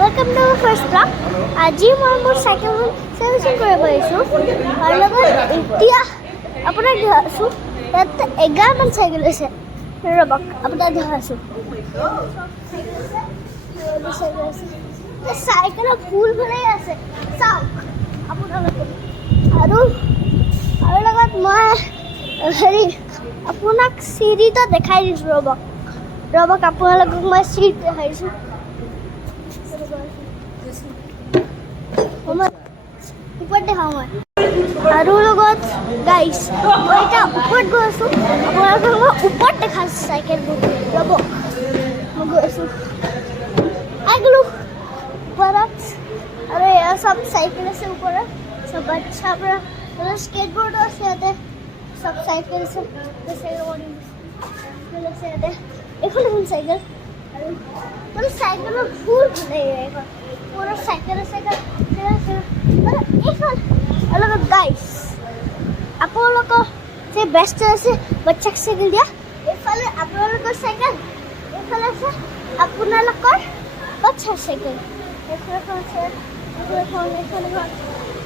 Welcome to our first vlog. আজি মই মোৰ চাইকেলখন সাৰ্ভিচিং কৰিব আহিছোঁ আৰু লগত এতিয়া আপোনাক দেখাইছোঁ ইয়াত 11 মান চাইকেল আছে ৰ'বক আপোনাক দেখাইছোঁ চাইকেলৰ ফুল ভৰাই আছে চাওক আপোনালোকে আৰু লগত মই হেৰি আপোনাক চিৰিটো দেখাই দিছোঁ ৰ'বক আপোনালোকক মই চিৰি দেখাইছোঁ ওপৰত দেখাওঁ মই আৰু লগত গাইছ মই এতিয়া ওপৰত গৈ আছোঁ আপোনালোকক মই ওপৰত দেখাইছোঁ চাইকেলবোৰ ৰ'ব মই গৈ আছোঁ গ'লোঁ ওপৰত আৰু এয়া চব চাইকেল আছে ওপৰত চব বাচ্ছাৰ পৰা স্কেটবোৰ্ডো আছে ইয়াতে চব চাইকেল আছে ইয়াতে এইখন চাইকেল আৰু মানে চাইকেলৰ ফুল ফুলে এইখন পুৰো সাইকেল এইখন অলপ গাইছ আপোনালোকৰ যে বেষ্ট আছে বাচ্চাক চাইকেল দিয়া এইফালে আপোনালোকৰ চাইকেল এইফালে আছে আপোনালোকৰ বাচ্চাৰ চাইকেল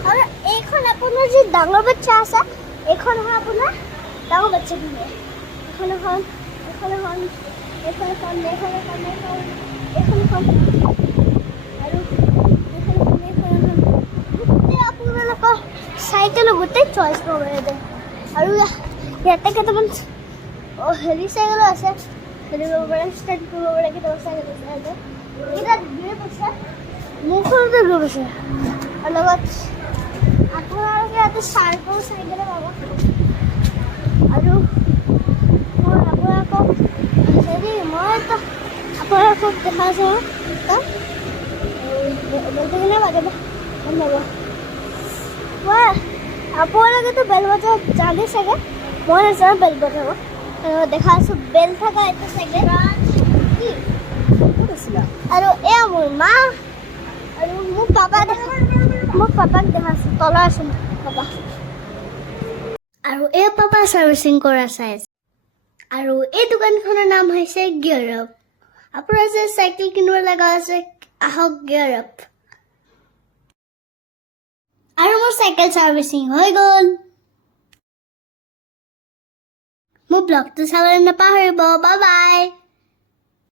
আৰু এইখন আপোনাৰ যে ডাঙৰ বাচ্চা আছে এইখন হয় আপোনাৰ ডাঙৰ বাচ্চা দিয়ে এইখন চাইকেল গোটেই চইচ কৰিব দে আৰু ইয়াতে কেইটামান হেৰি চাইকেলো আছে হেৰি কৰিব পাৰে ষ্টাৰ্ট কৰিব পাৰে কেইটামান চাইকেল আছে ইয়াতে এইকেইটা গ্ৰেপ আছে মোৰখনতে গ্ৰেপ আছে আৰু লগত আপোনালোকে ইয়াতে চাৰ্কল চাইকেলে পাব আৰু মই আপোনালোকক হেৰি মইতো আপোনালোকক দেখাইছোঁ কিনে বাজাব মই আপোনালোকেতো বেল বজাব জানে চাগে মই নাজানো বেল বজাব দেখাইছোঁ বেল থকা এইটো চাইকেল আৰু এয়া মোৰ মা আৰু মোক পাপাক দেখাইছোঁ তলৰ আছে পাপা আৰু এই পাপা চাৰ্ভিচিং কৰা চাই আছে আৰু এই দোকানখনৰ নাম হৈছে গিয়াৰ আপ আপোনাৰ যে চাইকেল কিনিব লগা আছে আহক গিয়াৰ আপ আৰু মোৰ চাইকেল চাৰ্ভিচিং হৈ গ'ল মোৰ ব্লগটো চাবলৈ নাপাহৰিব বাই বাই